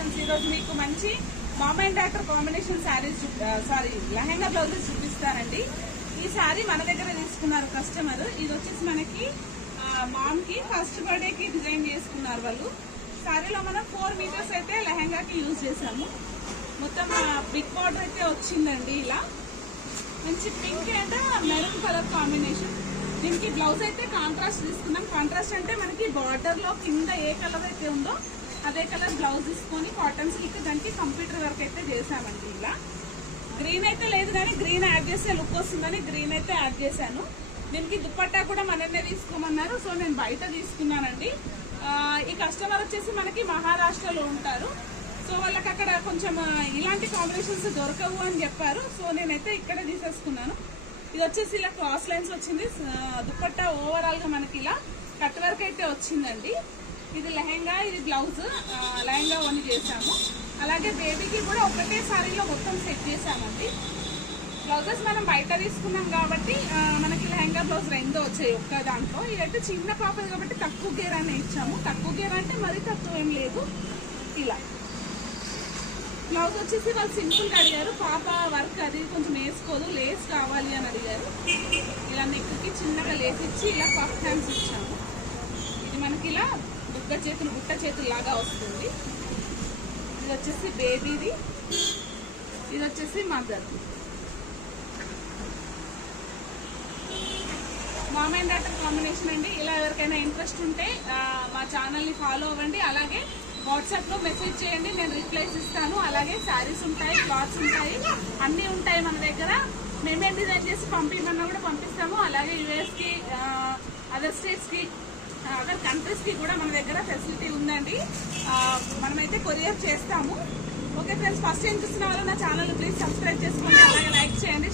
Collections ఈ రోజు మీకు మంచి mom and daughter combination saris lehenga blouses చూపిస్తానండి. ఈ శారీ మన దగ్గర తీసుకున్నారు కస్టమర్. ఇది వచ్చేసి మనకి మామ్ కి ఫస్ట్ బర్త్డే కి డిజైన్ చేసుకున్నారు వాళ్ళు. శారీలో మనం 4 మీటర్స్ అయితే లెహంగాకి యూజ్ చేసాము. మొత్తం బిగ్ బార్డర్ అయితే వచ్చిందండి. ఇలా మంచి pink and maroon colour combination. దీనికి బ్లౌజ్ అయితే కాంట్రాస్ట్ తీసుకున్నాం. కాంట్రాస్ట్ అంటే మనకి బార్డర్ లో కింద ఏ కలర్ అయితే ఉందో అదే కలర్ బ్లౌజ్ తీసుకొని కాటన్ సిల్క్ దానికి కంప్యూటర్ వర్క్ అయితే చేసామండి. ఇలా గ్రీన్ అయితే లేదు కానీ గ్రీన్ యాడ్ చేస్తే లుక్ వస్తుందని గ్రీన్ అయితే యాడ్ చేశాను. దీనికి దుపట్టా కూడా మననే తీసుకోమన్నారు, సో నేను బయట తీసుకున్నానండి. ఈ కస్టమర్ వచ్చేసి మనకి మహారాష్ట్రలో ఉంటారు. సో వాళ్ళకి అక్కడ కొంచెం ఇలాంటి కాంబినేషన్స్ దొరకవు అని చెప్పారు. సో నేనైతే ఇక్కడే తీసేసుకున్నాను. ఇది వచ్చేసి ఇలా క్రాస్ లైన్స్ వచ్చింది. దుపట్టా ఓవరాల్ గా మనకి ఇలా కట్ వర్క్ అయితే వచ్చిందండి. ఇది లెహంగా, ఇది బ్లౌజ్. లెహంగా ఓన్లీ చేసాము. అలాగే బేబీకి కూడా ఒకటే సారీలో మొత్తం సెట్ చేసామండి. బ్లౌజెస్ మనం బయట తీసుకున్నాం కాబట్టి మనకి లెహంగా బ్లౌజ్ 2 వచ్చాయి ఒక్క దాంట్లో. ఇదైతే చిన్న పాపది కాబట్టి తక్కువ గేర్ అని ఇచ్చాము. తక్కువ గేర్ అంటే మరీ తక్కువ ఏం లేదు. ఇలా బ్లౌజ్ వచ్చేసి వాళ్ళు సింపుల్గా అడిగారు. పాప వర్క్ అది కొంచెం వేసుకోదు, లేస్ కావాలి అని అడిగారు. ఇలా నెక్కి చిన్నగా లేస్ ఇచ్చి ఇలా పఫ్ హ్యాండ్స్ ఇచ్చాము. ఇది మనకి ఇలా బుట్ట చేతులు లాగా వస్తుంది. ఇది వచ్చేసి బేబీది, ఇది వచ్చేసి mother. Mom and daughter combination అండి. ఇలా ఎవరికైనా ఇంట్రెస్ట్ ఉంటే మా ఛానల్ని ఫాలో అవ్వండి. అలాగే వాట్సాప్లో మెసేజ్ చేయండి, నేను రిప్లైస్ ఇస్తాను. అలాగే శారీస్ ఉంటాయి, క్లాత్స్ ఉంటాయి, అన్నీ ఉంటాయి మన దగ్గర. మేమే డిజైన్ చేసి పంపించమన్నా కూడా పంపిస్తాము. అలాగే యూఎస్కి, అదర్ స్టేట్స్కి, అదర్ కంట్రీస్కి కూడా మన దగ్గర ఫెసిలిటీ ఉందండి. మనమైతే కొరియర్ చేస్తాము. ఓకే ఫ్రెండ్స్, ఫస్ట్ టైం చూసిన వాళ్ళు నా ఛానల్ ప్లీజ్ సబ్స్క్రైబ్ చేసుకోండి. అలాగే లైక్ చేయండి.